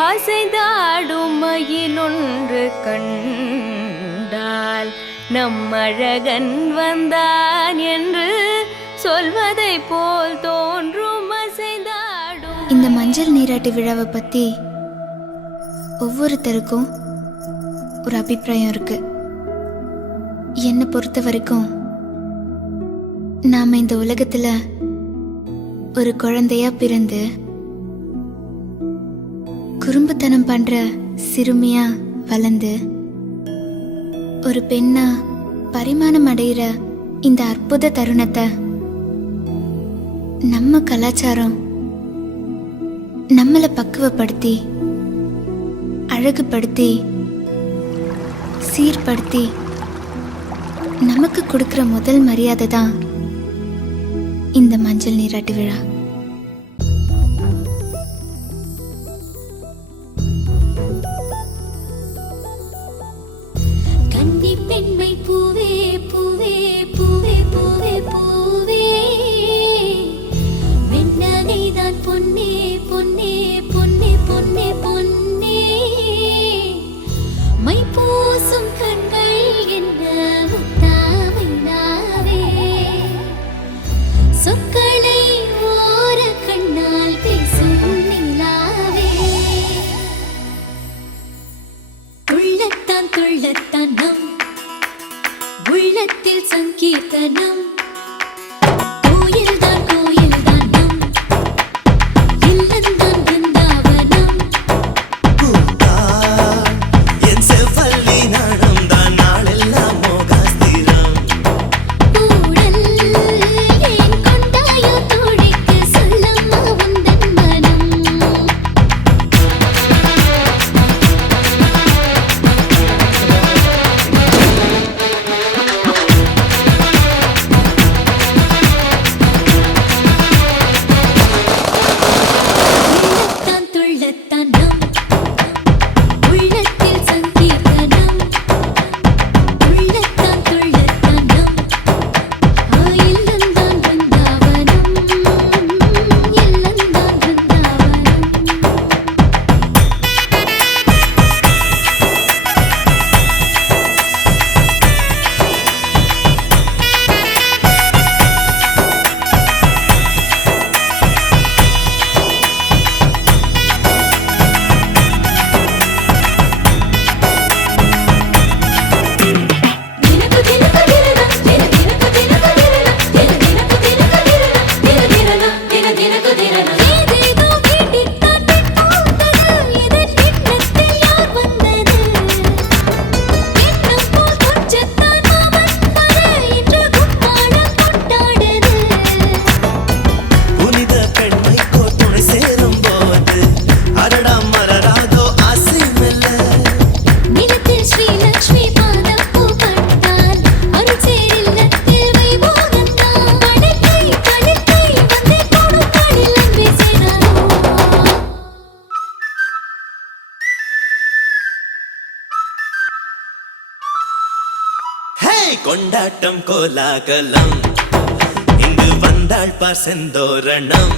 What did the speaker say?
அசைந்தாடும் மயிலொன்று கண்டால் நம் அழகன் வந்தான் என்று சொல்வதை போல் தோன்றும் அசைந்தாடும். இந்த மஞ்சள் நீராட்டு விழாவை பற்றி ஒவ்வொருத்தருக்கும் ஒரு அபிப்பிராயம் இருக்கு. என்னை பொறுத்த வரைக்கும் நாம இந்த உலகத்துல ஒரு குழந்தையா பிறந்து குறும்புத்தனம் பண்ற சிறுமியா வளர்ந்து ஒரு பெண்ணா பரிமாணம் அடைகிற இந்த அற்புத தருணத்தை நம்ம கலாச்சாரம் நம்மளை பக்குவப்படுத்தி அழகுபடுத்தி சீர்படுத்தி நமக்கு கொடுக்கிற முதல் மரியாதை தான் இந்த மஞ்சள் நீராட்டு விழா. கன்னி பெண்மை பூவே பூவே பூவே பூவே பூவே வெண்ணனை தான் பொன்னே பொன்னே பொன்னே பொன்னே பொன்னே மை பூசும் கண்கள் என்ன முத்தாமைனாவே சொற்களை ஓர கண்ணால் பேசும் நிலாவே உள்ளத்தான் துள்ளத்தான் நம் உள்ளத்தில் சங்கீர்த்தனம் கோயில்தான் கோயில்தான் நம் இல்லந்தான் பிருந்தாவனம் என் செல்வல்லி நாணம் தான் நாளெல்லாம் மோகாஸ்திரம் ஊடல் ஏன் கொண்டாயோ தோழிக்கு சொல்லம்மா உந்தன் மனம் உள்ளத்தான் துள்ளத்தான் நம் உள்ளத்தில் சங்கீர்த்தனம் உள்ளத்தான் துள்ளத்தான் நம் இல்லந்தான் பிருந்தாவனம் இல்லந்தான் பிருந்தாவனம் தினக்கு தினக்கு தினக்கு தினக்கு தினக்கு தினக்கு தினக்கு தினக்கு ஏதேதோ கேட்டித்தான் போந்தது இதன் பின்னத்தில் யார் வந்தது எண்ணம் போல் கொஞ்சத்தான் மாமன் வர இன்று கும்மாளம் கொண்டாடுது புனித பெண்மைக்கோ துணை சேரும் போது அரடா மலராதோ ஆசை மெல்ல நிலத்தில் ஸ்ரீலக்ஷ்மி பாதம் பூப்பட்டால் அருள் சேரில்லத்தில் வைபோகந்தான் படுக்கை படுக்கை வந்து கொடுக்காடில் அன்பே சேராதோ ஹே கொண்டாட்டம் கோலாகலம் இங்கு வந்தாள் பார் செந்தோரணம்